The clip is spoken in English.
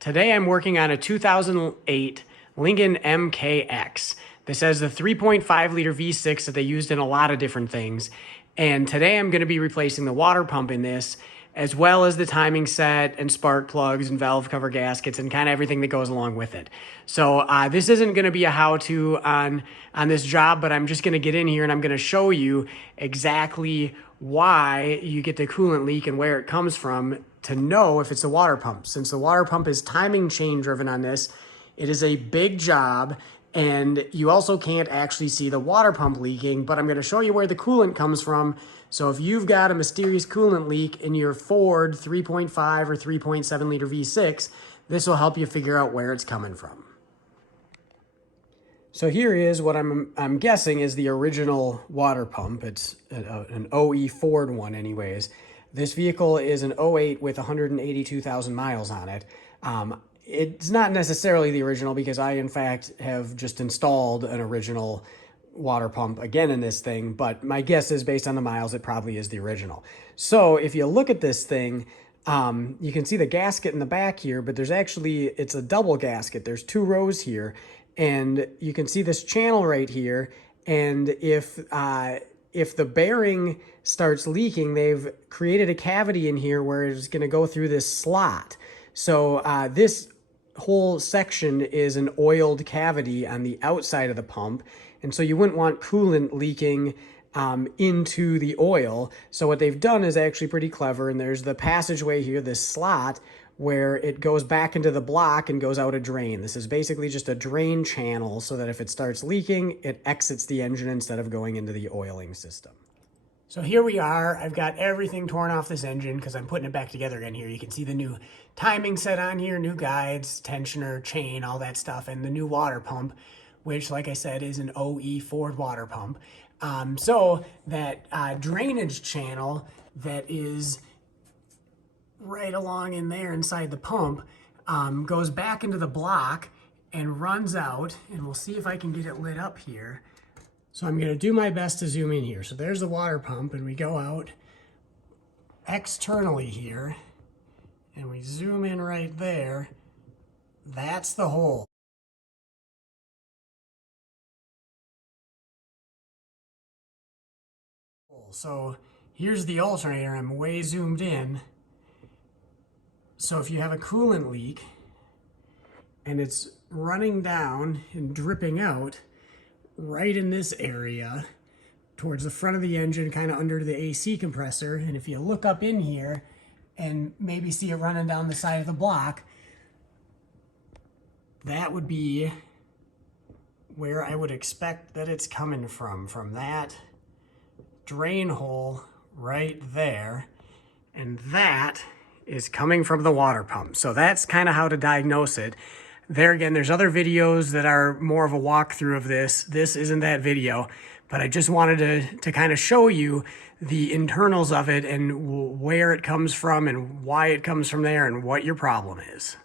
Today I'm working on a 2008 Lincoln MKX. This has the 3.5 liter V6 that they used in a lot of different things. And today I'm going to be replacing the water pump in this, as well as the timing set and spark plugs and valve cover gaskets and kind of everything that goes along with it. So this isn't going to be a how-to on this job, but I'm just going to get in here and I'm going to show you exactly why you get the coolant leak and where it comes from to know if it's a water pump. Since the water pump is timing chain driven on this, it is a big job, and you also can't actually see the water pump leaking, but I'm going to show you where the coolant comes from. So if you've got a mysterious coolant leak in your Ford 3.5 or 3.7 liter V6, this will help you figure out where it's coming from. So here is what I'm guessing is the original water pump. It's an OE Ford one anyways. This vehicle is an 08 with 182,000 miles on it. It's not necessarily the original because I, in fact, have just installed an original water pump again in this thing, but my guess is based on the miles, it probably is the original. So if you look at this thing, you can see the gasket in the back here, but there's actually, it's a double gasket. There's two rows here, and you can see this channel right here. And if the bearing starts leaking, they've created a cavity in here where it's going to go through this slot. So this whole section is an oiled cavity on the outside of the pump. And so you wouldn't want coolant leaking into the oil. So what they've done is actually pretty clever. And there's the passageway here, this slot, where it goes back into the block and goes out a drain. This is basically just a drain channel so that if it starts leaking, it exits the engine instead of going into the oiling system. So here we are. I've got everything torn off this engine because I'm putting it back together again here. You can see the new timing set on here, new guides, tensioner, chain, all that stuff, and the new water pump, which, like I said, is an OE Ford water pump. So that drainage channel that is right along in there inside the pump goes back into the block and runs out, and we'll see if I can get it lit up here. So I'm going to do my best to zoom in here. So there's the water pump, and we go out externally here, and we zoom in right there. That's the hole. So here's the alternator. I'm way zoomed in. So if you have a coolant leak and it's running down and dripping out right in this area towards the front of the engine, kind of under the AC compressor, and if you look up in here and maybe see it running down the side of the block, that would be where I would expect that it's coming from that drain hole right there, and that is coming from the water pump. So that's kind of how to diagnose it. There again, there's other videos that are more of a walkthrough of this. This isn't that video, but I just wanted to kind of show you the internals of it and where it comes from and why it comes from there and what your problem is.